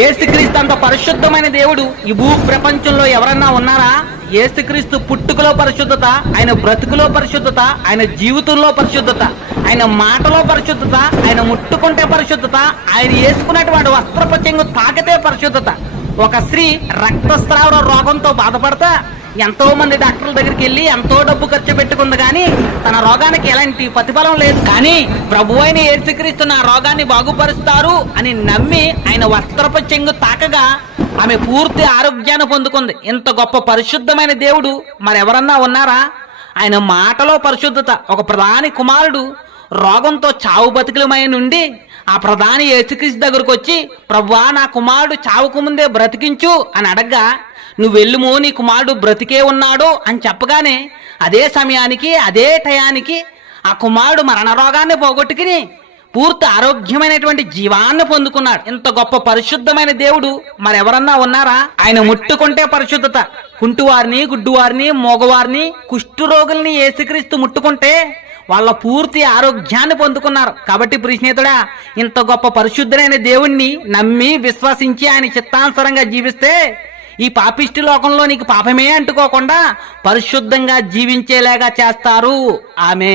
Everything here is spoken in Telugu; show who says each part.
Speaker 1: ఏసుక్రీస్తు అంత పరిశుద్ధమైన దేవుడు ఈ భూ ప్రపంచంలో ఎవరన్నా ఉన్నారా? ఏసుక్రీస్తు పుట్టుకలో పరిశుద్ధత ఆయన బ్రతుకులో పరిశుద్ధత ఆయన జీవితంలో పరిశుద్ధత ఆయన మాటలో పరిశుద్ధత ఆయన ముట్టుకుంటే పరిశుద్ధత ఆయన వేసుకున్నటువంటి వస్త్రపత్యంగు తాకితే పరిశుద్ధత. ఒక స్త్రీ రక్తస్రావ రోగంతో బాధపడతా ఎంతో మంది డాక్టర్ల దగ్గరికి వెళ్ళి ఎంతో డబ్బు ఖర్చు పెట్టుకుంది కానీ తన రోగానికి ఎలాంటి ప్రతిఫలం లేదు. కానీ ప్రభు అయిన యేసుక్రీస్తు నా రోగాన్ని బాగుపరుస్తారు అని నమ్మి ఆయన వస్త్రపు చెంగు తాకగా ఆమె పూర్తి ఆరోగ్యాన్ని పొందుకుంది. ఇంత గొప్ప పరిశుద్ధమైన దేవుడు మరెవరన్నా ఉన్నారా? ఆయన మాటలో పరిశుద్ధత ఒక ప్రధాని కుమారుడు రోగంతో చావు బతుకులమై నుండి ఆ ప్రధాని యేసుక్రీస్తు దగ్గరకు వచ్చి ప్రభువా నా కుమారుడు చావుకు ముందే బ్రతికించు అని అడగ్గా నువ్వు వెళ్ళుము నీ కుమారుడు బ్రతికే ఉన్నాడు అని చెప్పగానే అదే సమయానికి అదే టయానికి ఆ కుమారుడు మరణ రోగాన్ని పోగొట్టుకుని పూర్తి ఆరోగ్యమైనటువంటి జీవాన్ని పొందుకున్నాడు. ఇంత గొప్ప పరిశుద్ధమైన దేవుడు మరెవరన్నా ఉన్నారా? ఆయన ముట్టుకుంటే పరిశుద్ధత. కుంటువారిని గుడ్డువారిని మోగవారిని కుష్ఠురోగుల్ని ఏసుక్రీస్తు ముట్టుకుంటే వాళ్ళ పూర్తి ఆరోగ్యాన్ని పొందుకున్నారు. కాబట్టి ప్రిస్నేహితుడా ఇంత గొప్ప పరిశుద్ధుడైన దేవుణ్ణి నమ్మి విశ్వసించి ఆయన చిత్తానుసరంగా జీవిస్తే ఈ పాపిష్టి లోకంలో నీకు పాపమే అంటుకోకుండా పరిశుద్ధంగా జీవించేలాగా చేస్తారు. ఆమె